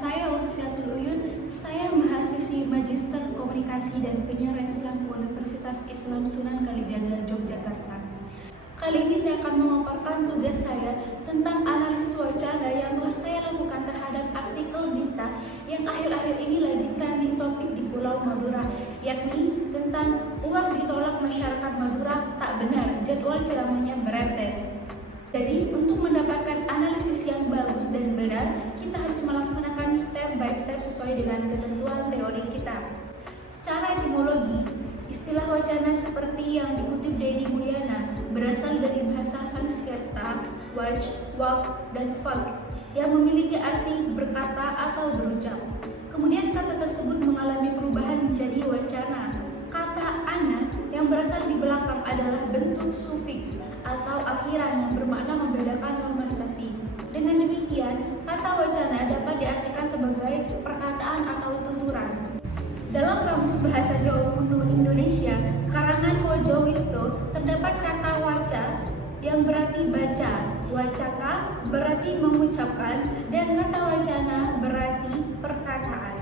saya Waksiatul Uyun, saya mahasiswi Magister Komunikasi dan Penyiaran Islam Universitas Islam Sunan Kalijaga, Yogyakarta. Kali ini saya akan memaparkan tugas saya tentang analisis wacana yang telah saya lakukan terhadap artikel berita yang akhir-akhir ini lagi trending topik di Pulau Madura, yakni tentang UAS ditolak masyarakat Madura tak benar, jadwal ceramahnya berentet. Jadi, untuk mendapatkan analisis yang bagus dan benar, kita harus melaksanakan step by step sesuai dengan ketentuan teori kita. Secara etimologi, istilah wacana seperti yang dikutip Denny Mulyana berasal dari bahasa Sanskerta, waj, wak, dan fak, yang memiliki arti berkata atau berucap. Kemudian kata tersebut mengalami perubahan menjadi wacana. Kata ana yang berasal di belakang adalah bentuk sufiks atau akhiran yang bermakna membedakan normalisasi. Dengan demikian, kata wacana dapat diartikan sebagai perkataan atau tuturan. Dalam Kamus Bahasa Jawa Kuno Indonesia, karangan Wojowisto, terdapat kata waca yang berarti baca, wacaka berarti mengucapkan, dan kata wacana berarti perkataan.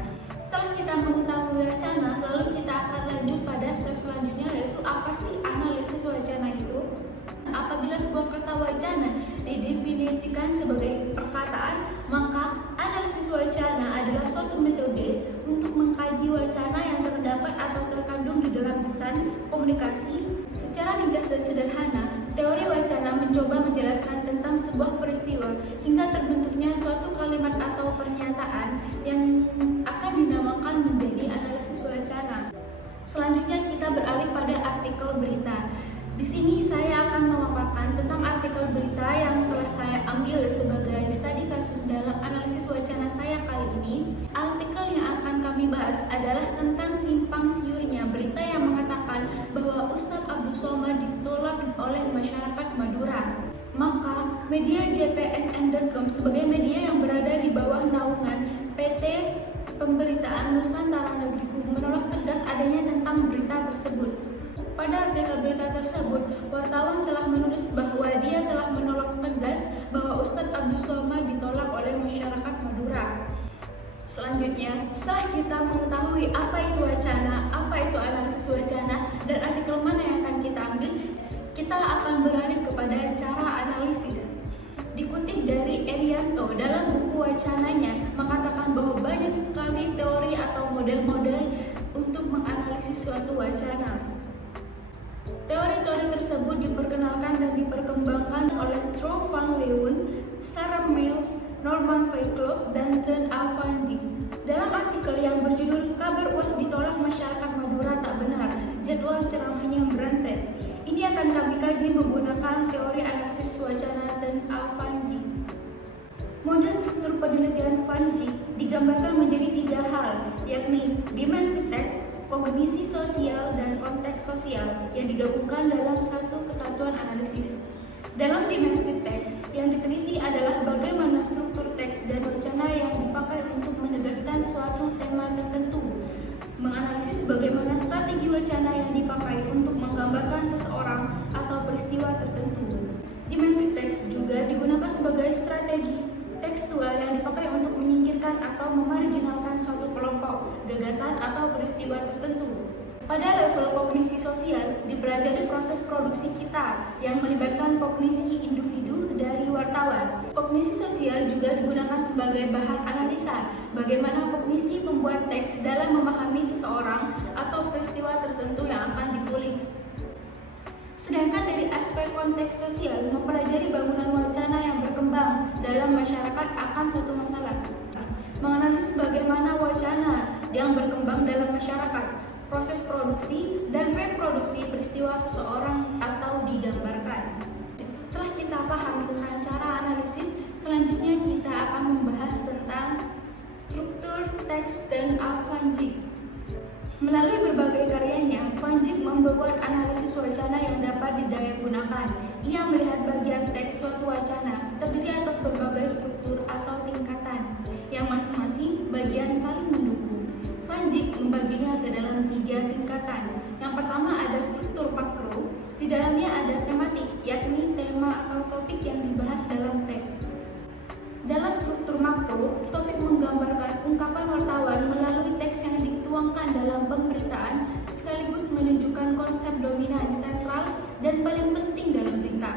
Setelah kita mengetahui wacana, lalu kita akan lanjut pada step selanjutnya, yaitu apa sih analisis wacana itu. Apabila sebuah kata wacana didefinisikan sebagai perkataan, maka analisis wacana adalah suatu metode untuk mengkaji wacana yang terdapat atau terkandung di dalam pesan komunikasi. Secara ringkas dan sederhana, teori wacana mencoba menjelaskan tentang sebuah peristiwa hingga terbentuknya suatu kalimat atau pernyataan yang akan dinamakan menjadi analisis wacana. Selanjutnya kita beralih pada artikel berita. Di sini saya akan memaparkan tentang artikel berita yang telah saya ambil sebagai studi kasus dalam analisis wacana saya kali ini. Artikel yang akan kami bahas adalah tentang simpang siurnya berita yang mengatakan bahwa Ustadz Abdus Somad ditolak oleh masyarakat Madura. Maka media jpnn.com sebagai media yang berada di bawah naungan PT Pemberitaan Nusantara Negeriku menolak tegas adanya tentang berita tersebut. Pada artikel berita tersebut, wartawan telah menulis bahwa dia telah menolak tegas bahwa Ustadz Abdus Somad ditolak oleh masyarakat Madura. Selanjutnya, setelah kita mengetahui apa itu wacana, apa itu analisis wacana, dan artikel mana yang akan kita ambil, kita akan beralih kepada cara analisis. Dikutip dari Erianto dalam buku wacananya mengatakan bahwa banyak sekali teori atau model-model untuk menganalisis suatu wacana. Teori-teori tersebut diperkenalkan dan diperkembangkan oleh Tro van Leeuwen, Sarah Miles, Norman Fairclough, dan John A. Van Dijk. Dalam artikel yang berjudul Kabar UAS ditolak masyarakat Madura tak benar, jadwal ceramahnya berentet, ini akan kami kaji menggunakan teori analisis wacana John A. Van Dijk. Model struktur penelitian Van Dijk digambarkan menjadi 3 hal, yakni dimensi teks, kognisi sosial, dan konteks sosial yang digabungkan dalam satu kesatuan analisis. Dalam dimensi teks, yang diteliti adalah bagaimana struktur teks dan wacana yang dipakai untuk menegaskan suatu tema tertentu, menganalisis bagaimana strategi wacana yang dipakai untuk menggambarkan seseorang atau peristiwa tertentu. Dimensi teks juga digunakan sebagai strategi tekstual yang dipakai untuk menyingkirkan atau memarginalkan suatu kelompok, gagasan, atau peristiwa tertentu. Pada level kognisi sosial, dipelajari proses produksi kita yang melibatkan kognisi individu dari wartawan. Kognisi sosial juga digunakan sebagai bahan analisa, bagaimana kognisi membuat teks dalam memahami seseorang atau peristiwa tertentu yang akan ditulis. Sedangkan dari aspek konteks sosial, mempelajari bangunan wacana yang berkembang dalam masyarakat akan suatu masalah. Menganalisis bagaimana wacana yang berkembang dalam masyarakat, proses produksi dan reproduksi peristiwa seseorang atau digambarkan. Setelah kita paham tentang cara analisis, selanjutnya kita akan membahas tentang struktur teks dan Van Dijk. Melalui berbagai karyanya, Van Dijk membuat analisis wacana yang dapat didayagunakan. Ia melihat bagian teks suatu wacana terdiri atas berbagai struktur atau tingkatan, yang masing-masing bagian saling mendukung. Van Dijk membaginya ke dalam 3 tingkatan. Yang pertama ada struktur makro, di dalamnya ada tematik, yakni tema atau topik yang dibahas dalam teks. Dalam struktur makro, topik menggambarkan ungkapan wartawan melalui teks yang dituangkan dalam pemberitaan sekaligus menunjukkan konsep dominan, sentral, dan paling penting dalam berita.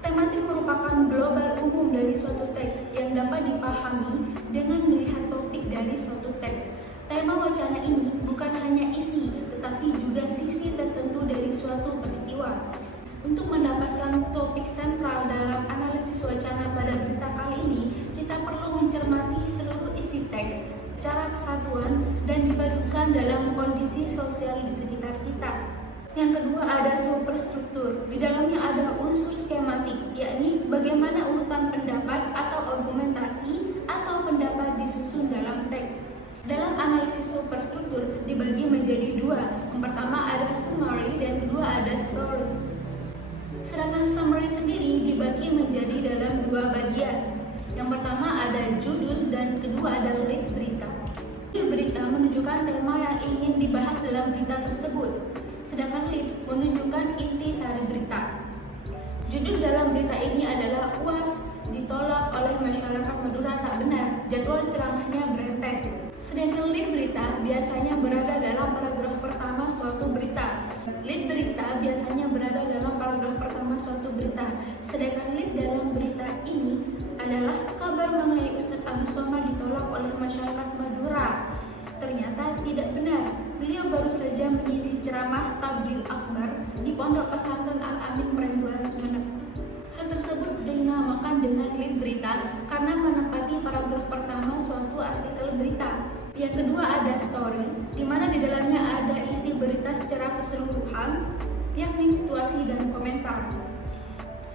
Tematik merupakan global umum dari suatu teks yang dapat dipahami dengan melihat topik dari suatu teks. Tema wacana ini bukan hanya isi, tetapi juga sisi tertentu dari suatu peristiwa. Untuk mendapatkan topik sentral dalam analisis wacana pada berita kali ini, kita perlu mencermati seluruh isi teks secara kesatuan dan dipadukan dalam kondisi sosial di sekitar kita. Yang kedua ada superstruktur. Di dalamnya ada unsur skematik, yakni bagaimana urutan pendapat atau argumentasi atau pendapat disusun dalam teks. Dalam analisis superstruktur dibagi menjadi dua. Yang pertama ada summary dan kedua ada story. Sedangkan summary sendiri dibagi menjadi dalam dua bagian. Yang pertama ada judul dan kedua ada lead berita. Judul berita menunjukkan tema yang ingin dibahas dalam berita tersebut. Sedangkan lead menunjukkan inti sari berita. Judul dalam berita ini adalah UAS ditolak oleh masyarakat Madura tak benar, jadwal ceramahnya berentet. Sedangkan lead berita biasanya berada dalam paragraf pertama suatu berita. Lead berita biasanya berada dalam paragraf pertama suatu berita. Sedangkan lead dalam berita ini adalah kabar mengenai Ustadz Abdus Somad ditolak oleh masyarakat Madura. Ternyata tidak benar. Beliau baru saja mengisi ceramah Tabligh Akbar di Pondok Pesantren Al-Amin Perenduan Sumeneb. Hal tersebut dinamakan dengan lead berita karena menempati paragraf pertama suatu artikel berita. Yang kedua ada story, di mana di dalamnya ada isi berita secara keseluruhan, yakni situasi dan komentar.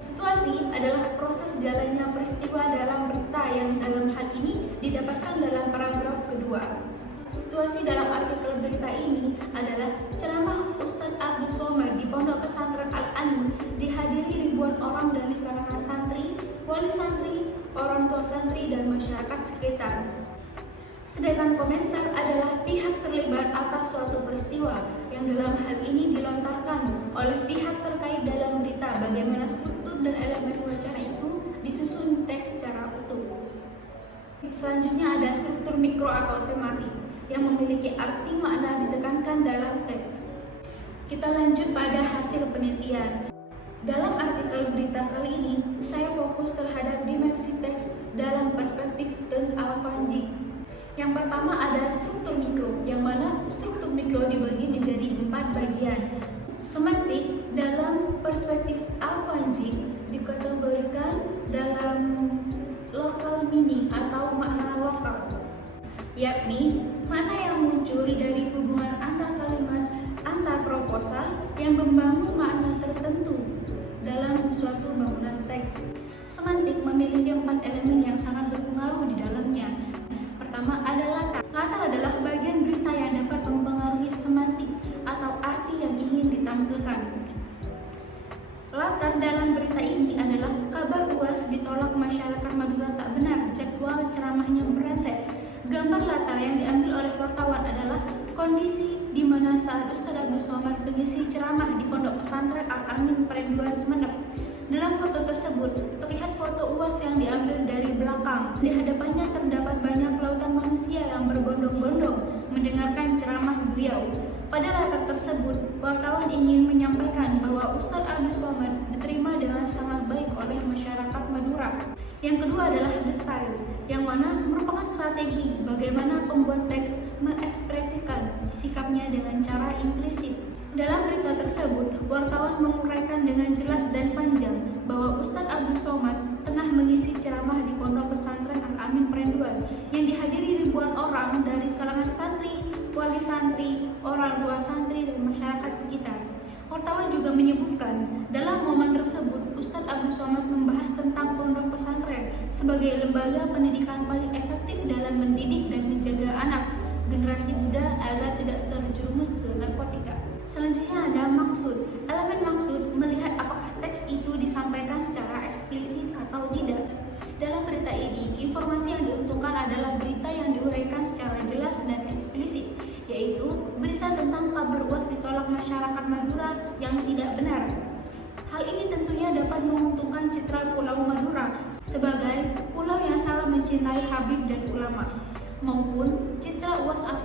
Situasi adalah proses jalannya peristiwa dalam berita yang dalam hal ini didapatkan dalam paragraf kedua. Situasi dalam artikel berita ini adalah ceramah Ustadz Abdus Somad di Pondok Pesantren Al-Amin dihadiri ribuan orang dari kalangan santri, wali santri, orang tua santri, dan masyarakat sekitar. Sedangkan komentar adalah pihak terlibat atas suatu peristiwa yang dalam hal ini dilontarkan oleh pihak terkait dalam berita bagaimana struktur dan elemen wacana itu disusun teks secara utuh. Selanjutnya ada struktur mikro atau tematik yang memiliki arti makna ditekankan dalam teks. Kita lanjut pada hasil penelitian. Dalam artikel berita kali ini, saya fokus terhadap dimensi teks dalam perspektif Teng Alvanji. Yang pertama ada struktur mikro, yang mana struktur mikro dibagi menjadi 4 bagian. Semantik dalam perspektif Alvanji dikategorikan dalam local meaning atau makna lokal, yakni makna yang muncul dari hubungan antar kalimat antar proposal yang membangun makna tertentu dalam suatu bangunan teks. Semantik memiliki 4 elemen yang sangat berpengaruh di dalamnya. Pertama ada latar. Latar adalah bagian berita yang dapat mempengaruhi semantik atau arti yang ingin ditampilkan. Latar dalam berita ini adalah kabar UAS ditolak masyarakat Madura tak benar, jadwal ceramahnya berentet. Gambar latar yang diambil oleh wartawan adalah kondisi di mana saat Ustadz Abdus Somad mengisi ceramah di Pondok Pesantren Al-Amin Perenduan Sumeneb. Dalam foto tersebut terlihat foto UAS yang diambil dari belakang. Di hadapannya terdapat banyak lautan manusia yang berbondong-bondong mendengarkan ceramah beliau. Pada latar tersebut, wartawan ingin menyampaikan bahwa Ustadz Abdus Somad diterima dengan sangat baik oleh masyarakat Madura. Yang kedua adalah detail, yang mana merupakan strategi bagaimana pembuat teks mengekspresikan sikapnya dengan cara implisit. Dalam berita tersebut, wartawan menguraikan dengan jelas dan panjang bahwa Ustadz Abdus Somad tengah mengisi ceramah di Pondok Pesantren Al-Amin Perenduan yang dihadiri ribuan orang dari kalangan santri, wali santri, orang tua santri, dan masyarakat sekitar. Wartawan juga menyebutkan dalam momen tersebut Ustadz Abdus Somad membahas tentang pondok pesantren sebagai lembaga pendidikan paling efektif dalam mendidik dan menjaga anak generasi muda agar tidak terjerumus ke narkotika. Selanjutnya ada maksud. Elemen maksud melihat apakah teks itu disampaikan secara eksplisit atau tidak. Dalam berita ini, informasi yang diuntungkan adalah berita yang diuraikan secara jelas dan eksplisit, yaitu berita tentang kabar UAS ditolak masyarakat Madura yang tidak benar. Hal ini tentunya dapat menguntungkan citra Pulau Madura sebagai pulau yang sangat mencintai Habib dan ulama. maupun citra Ustadz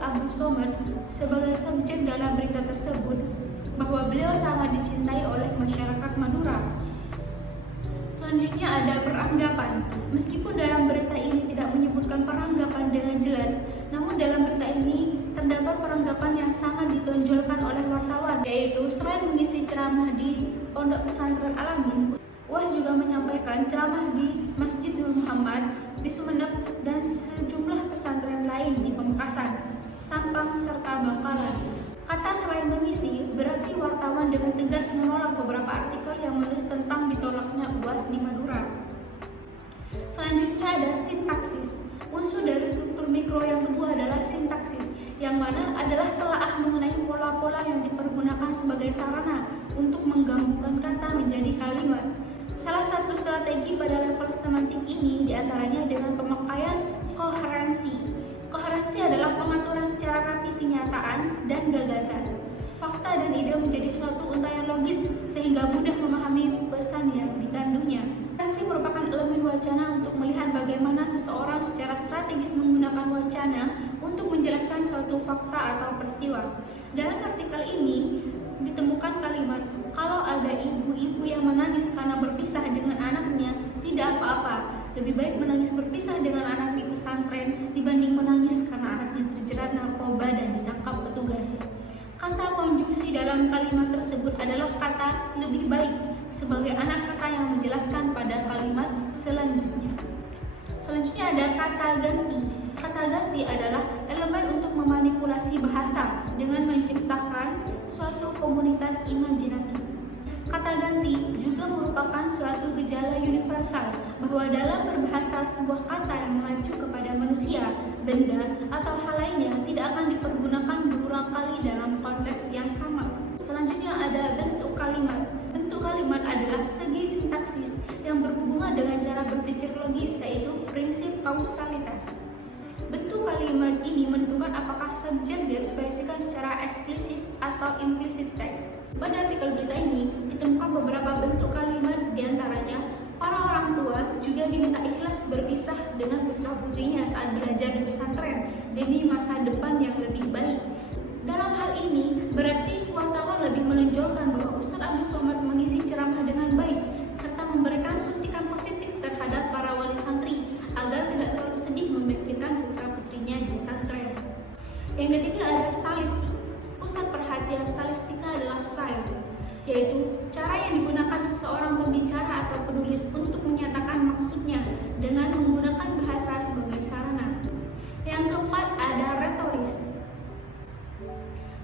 Abdul Somad sebagai subjek dalam berita tersebut bahwa beliau sangat dicintai oleh masyarakat Madura. Selanjutnya ada peranggapan. Meskipun dalam berita ini tidak menyebutkan peranggapan dengan jelas, namun dalam berita ini terdapat peranggapan yang sangat ditonjolkan oleh wartawan, yaitu selain mengisi ceramah di Pondok Pesantren Al-Amin, UAS juga menyampaikan ceramah di Masjid Nur Muhammad di Sumeneb dan sejumlah pesantren lain di Pamekasan, Sampang, serta Bangkalan. Kata selain mengisi, berarti wartawan dengan tegas menolak beberapa artikel yang menulis tentang ditolaknya UAS di Madura. Selanjutnya ada sintaksis. Unsur dari struktur mikro yang kedua adalah sintaksis, yang mana adalah telaah mengenai pola-pola yang dipergunakan sebagai sarana untuk menggabungkan kata menjadi kalimat. Salah satu strategi pada level semantik ini diantaranya dengan pemakaian koherensi. Koherensi adalah pengaturan secara rapi kenyataan dan gagasan. Fakta dan ide menjadi suatu untayan logis sehingga mudah memahami pesan yang dikandungnya. Koherensi merupakan elemen wacana untuk melihat bagaimana seseorang secara strategis menggunakan wacana untuk menjelaskan suatu fakta atau peristiwa. Dalam artikel ini ditemukan kalimat, kalau ada ibu-ibu yang menangis karena berpisah dengan anaknya, tidak apa-apa. Lebih baik menangis berpisah dengan anak di pesantren dibanding menangis karena anaknya terjerat narkoba dan ditangkap petugas. Kata konjungsi dalam kalimat tersebut adalah kata lebih baik sebagai anak kata yang menjelaskan pada kalimat selanjutnya. Selanjutnya ada kata ganti. Kata ganti adalah elemen untuk memanipulasi bahasa dengan menciptakan suatu komunitas imajinatif. Kata ganti juga merupakan suatu gejala universal bahwa dalam berbahasa sebuah kata yang mengacu kepada manusia, benda, atau hal lainnya tidak akan dipergunakan berulang kali dalam konteks yang sama. Selanjutnya ada bentuk kalimat. Bentuk kalimat adalah segi sintaksis yang berhubungan dengan cara berpikir logis, yaitu prinsip kausalitas. Bentuk kalimat ini menentukan apakah subjek diekspresikan secara eksplisit atau implisit teks. Pada artikel berita ini ditemukan beberapa bentuk kalimat, diantaranya para orang tua juga diminta ikhlas berpisah dengan putra-putrinya saat belajar di pesantren demi masa depan yang lebih baik. Dalam hal ini berarti wartawan lebih menonjolkan bahwa Ustadz Abdul Somad mengisi ceramah dengan baik serta memberikan suntikan positif terhadap para wali santri agar tidak terlalu sedih memikirkan putra-putrinya di pesantren. Yang ketiga ada stylistik. Pusat perhatian stylistika adalah style, yaitu cara yang digunakan seseorang pembicara atau penulis untuk menyatakan maksudnya dengan menggunakan bahasa sebagai sarana. Yang keempat ada retoris.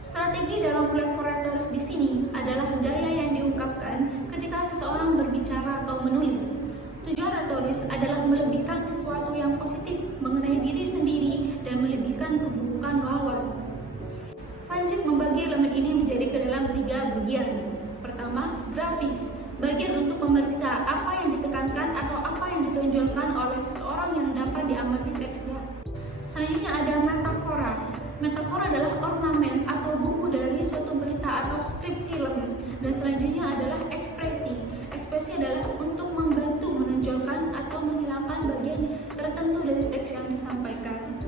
Strategi dalam platform retoris di sini adalah gaya yang diungkapkan ketika seseorang berbicara atau menulis. Tujuan retoris adalah melebihkan sesuatu yang positif mengenai diri sendiri dan melebihkan keburukan lawan. Vanjik membagi elemen ini menjadi ke dalam 3 bagian. Pertama, grafis, bagian untuk memeriksa apa yang ditekankan atau apa yang ditonjolkan oleh seseorang yang dapat diamati teksnya. Selanjutnya ada metafora. Metafora adalah ornamen atau buku dari suatu berita atau skrip film. Dan selanjutnya adalah ekspresi. Ekspresi adalah untuk membantu menonjolkan atau menghilangkan bagian tertentu dari teks yang disampaikan.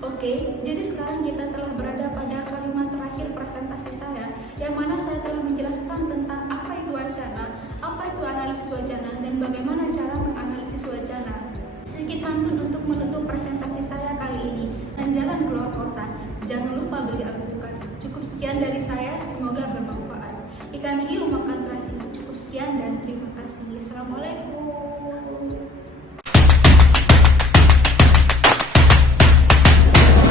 Oke, jadi sekarang kita telah berada pada kalimat terakhir presentasi saya, yang mana saya telah menjelaskan tentang apa itu wacana, apa itu analisis wacana, dan bagaimana cara menganalisis wacana. Sedikit pantun untuk menutup presentasi saya kali ini, dan jalan keluar kota. Jangan lupa beli alpukat. Cukup sekian dari saya, semoga bermanfaat. Ikan hiu makan terasi. Cukup sekian dan terima kasih. Assalamualaikum.